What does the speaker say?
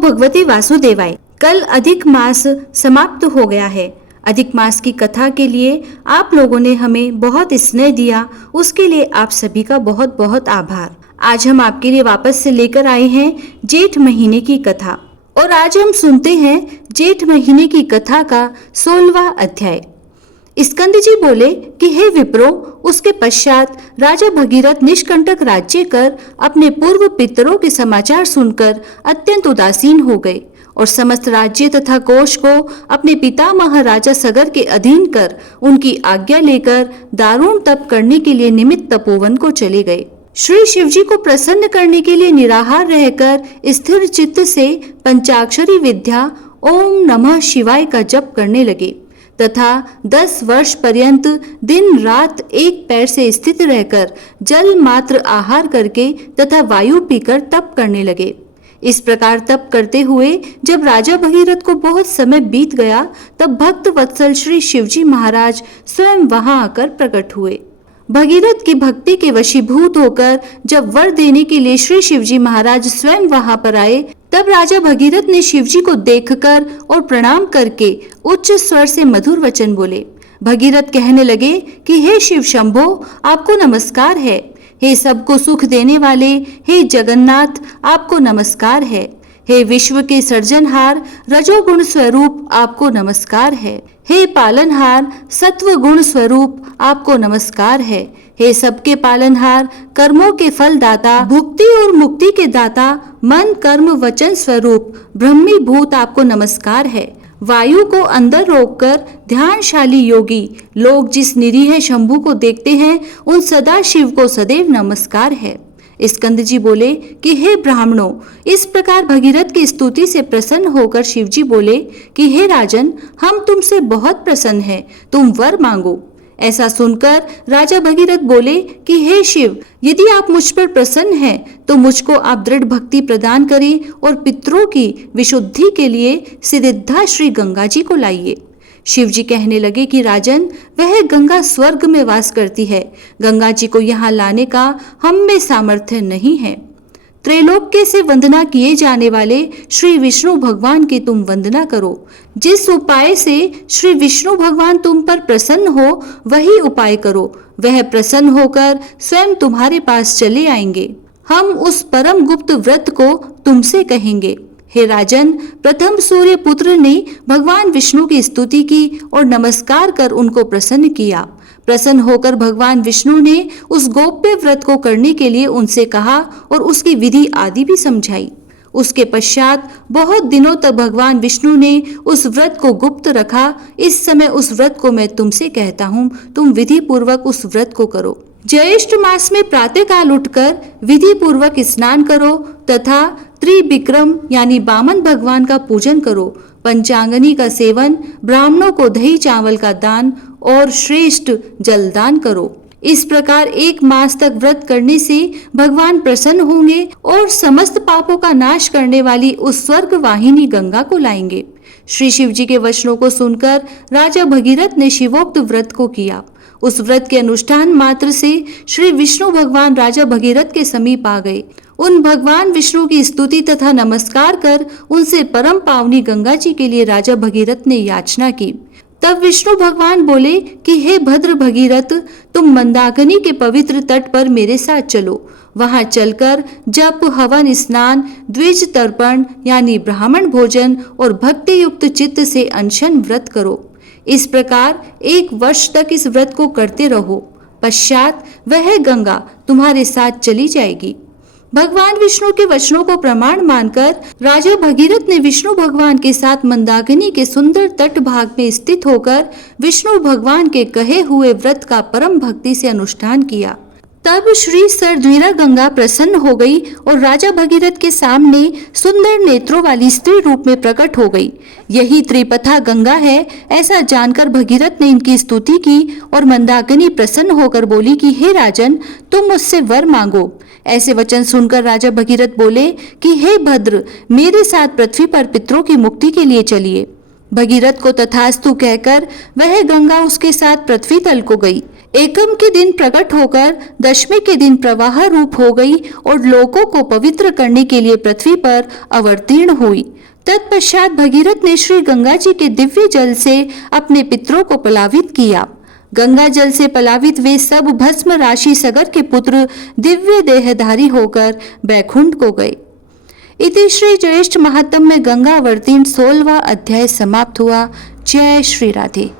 भगवते वासुदेवाय। कल अधिक मास समाप्त हो गया है। अधिक मास की कथा के लिए आप लोगों ने हमें बहुत स्नेह दिया, उसके लिए आप सभी का बहुत बहुत आभार। आज हम आपके लिए वापस से लेकर आए हैं जेठ महीने की कथा और आज हम सुनते हैं जेठ महीने की कथा का 16वां अध्याय। स्कंद जी बोले कि हे विप्रो, उसके पश्चात राजा भगीरथ निष्कंटक राज्य कर अपने पूर्व पितरों के समाचार सुनकर अत्यंत उदासीन हो गए और समस्त राज्य तथा कोश को अपने पितामह राजा सगर के अधीन कर उनकी आज्ञा लेकर दारुण तप करने के लिए निमित्त तपोवन को चले गए। श्री शिवजी को प्रसन्न करने के लिए निराहार रहकर स्थिर चित्त से पंचाक्षरी विद्या ओम नमः शिवाय का जप करने लगे तथा 10 वर्ष पर्यंत दिन रात एक पैर से स्थित रहकर जल मात्र आहार करके तथा वायु पीकर तप करने लगे। इस प्रकार तप करते हुए जब राजा भगीरथ को बहुत समय बीत गया, तब भक्त वत्सल श्री शिवजी महाराज स्वयं वहां आकर प्रकट हुए। भगीरथ की भक्ति के वशीभूत होकर जब वर देने के लिए श्री शिवजी महाराज स्वयं वहां पर आए, तब राजा भगीरथ ने शिवजी को देखकर और प्रणाम करके उच्च स्वर से मधुर वचन बोले। भगीरथ कहने लगे कि हे शिव शंभो, आपको नमस्कार है। हे सबको सुख देने वाले हे जगन्नाथ, आपको नमस्कार है। हे विश्व के सर्जनहार रजोगुण स्वरूप, आपको नमस्कार है। हे पालनहार सत्व गुण स्वरूप, आपको नमस्कार है। हे सबके पालनहार कर्मों के फल दाता, भुक्ति और मुक्ति के दाता, मन कर्म वचन स्वरूप ब्रह्मी भूत, आपको नमस्कार है। वायु को अंदर रोककर ध्यानशाली योगी लोग जिस निरीह शंभु को देखते हैं, उन सदा शिव को सदैव नमस्कार है। स्कंद जी बोले कि हे ब्राह्मणों, इस प्रकार भगीरथ की स्तुति से प्रसन्न होकर शिवजी बोले कि हे राजन, हम तुमसे बहुत प्रसन्न हैं, तुम वर मांगो। ऐसा सुनकर राजा भगीरथ बोले कि हे शिव, यदि आप मुझ पर प्रसन्न हैं तो मुझको आप दृढ़ भक्ति प्रदान करें और पितरों की विशुद्धि के लिए सिद्धा श्री गंगा जी को लाइए। शिव जी कहने लगे कि राजन, वह गंगा स्वर्ग में वास करती है, गंगा जी को यहाँ लाने का हम में सामर्थ्य नहीं है। त्रैलोक्य से वंदना किए जाने वाले श्री विष्णु भगवान की तुम वंदना करो। जिस उपाय से श्री विष्णु भगवान तुम पर प्रसन्न हो, वही उपाय करो। वह प्रसन्न होकर स्वयं तुम्हारे पास चले आएंगे। हम उस परम गुप्त व्रत को तुमसे कहेंगे। हे राजन, प्रथम सूर्य पुत्र ने भगवान विष्णु की स्तुति की और नमस्कार कर उनको प्रसन्न किया। प्रसन्न होकर भगवान विष्णु ने उस गोप्य व्रत को करने के लिए उनसे कहा और उसकी विधि आदि भी समझाई। उसके पश्चात बहुत दिनों तक भगवान विष्णु ने उस व्रत को गुप्त रखा। इस समय उस व्रत को मैं तुमसे कहता हूँ, तुम विधि पूर्वक उस व्रत को करो। ज्येष्ठ मास में प्रातः काल उठकर विधि पूर्वक स्नान करो तथा त्रिविक्रम यानी बामन भगवान का पूजन करो। पंचांगनी का सेवन, ब्राह्मणों को दही चावल का दान और श्रेष्ठ जलदान करो। इस प्रकार 1 मास तक व्रत करने से भगवान प्रसन्न होंगे और समस्त पापों का नाश करने वाली उस स्वर्ग वाहिनी गंगा को लाएंगे। श्री शिव जी के वचनों को सुनकर राजा भगीरथ ने शिवोक्त व्रत को किया। उस व्रत के अनुष्ठान मात्र से श्री विष्णु भगवान राजा भगीरथ के समीप आ गए। उन भगवान विष्णु की स्तुति तथा नमस्कार कर उनसे परम पावनी गंगा जी के लिए राजा भगीरथ ने याचना की। तब विष्णु भगवान बोले कि हे भद्र भगीरथ, तुम मंदाकिनी के पवित्र तट पर मेरे साथ चलो। वहां चलकर जप, हवन, स्नान, द्विज तर्पण यानी ब्राह्मण भोजन और भक्ति युक्त चित्त से अनशन व्रत करो। इस प्रकार 1 वर्ष तक इस व्रत को करते रहो। पश्चात वह गंगा तुम्हारे साथ चली जाएगी। भगवान विष्णु के वचनों को प्रमाण मानकर राजा भगीरथ ने विष्णु भगवान के साथ मंदाकिनी के सुंदर तट भाग में स्थित होकर विष्णु भगवान के कहे हुए व्रत का परम भक्ति से अनुष्ठान किया। तब श्री सरधीरा गंगा प्रसन्न हो गई और राजा भगीरथ के सामने सुंदर नेत्रों वाली स्त्री रूप में प्रकट हो गई। यही त्रिपथा गंगा है। ऐसा जानकर भगीरथ ने इनकी स्तुति की और मंदाकिनी प्रसन्न होकर बोली कि हे राजन, तुम मुझसे वर मांगो। ऐसे वचन सुनकर राजा भगीरथ बोले कि हे भद्र, मेरे साथ पृथ्वी पर पितरों की मुक्ति के लिए चलिए। भगीरथ को तथास्तु कहकर वह गंगा उसके साथ पृथ्वी तल को गई। एकम के दिन प्रकट होकर दशमी के दिन प्रवाह रूप हो गई और लोगों को पवित्र करने के लिए पृथ्वी पर अवतीर्ण हुई। तत्पश्चात भगीरथ ने श्री गंगा जी के दिव्य जल से अपने पितरों को पलावित किया। गंगा जल से पलावित वे सब भस्म राशि सगर के पुत्र दिव्य देहधारी होकर बैकुंठ को गए। इति श्री ज्येष्ठ महात्म्य में गंगा अवतीर्ण 16वां अध्याय समाप्त हुआ। जय श्री राधे।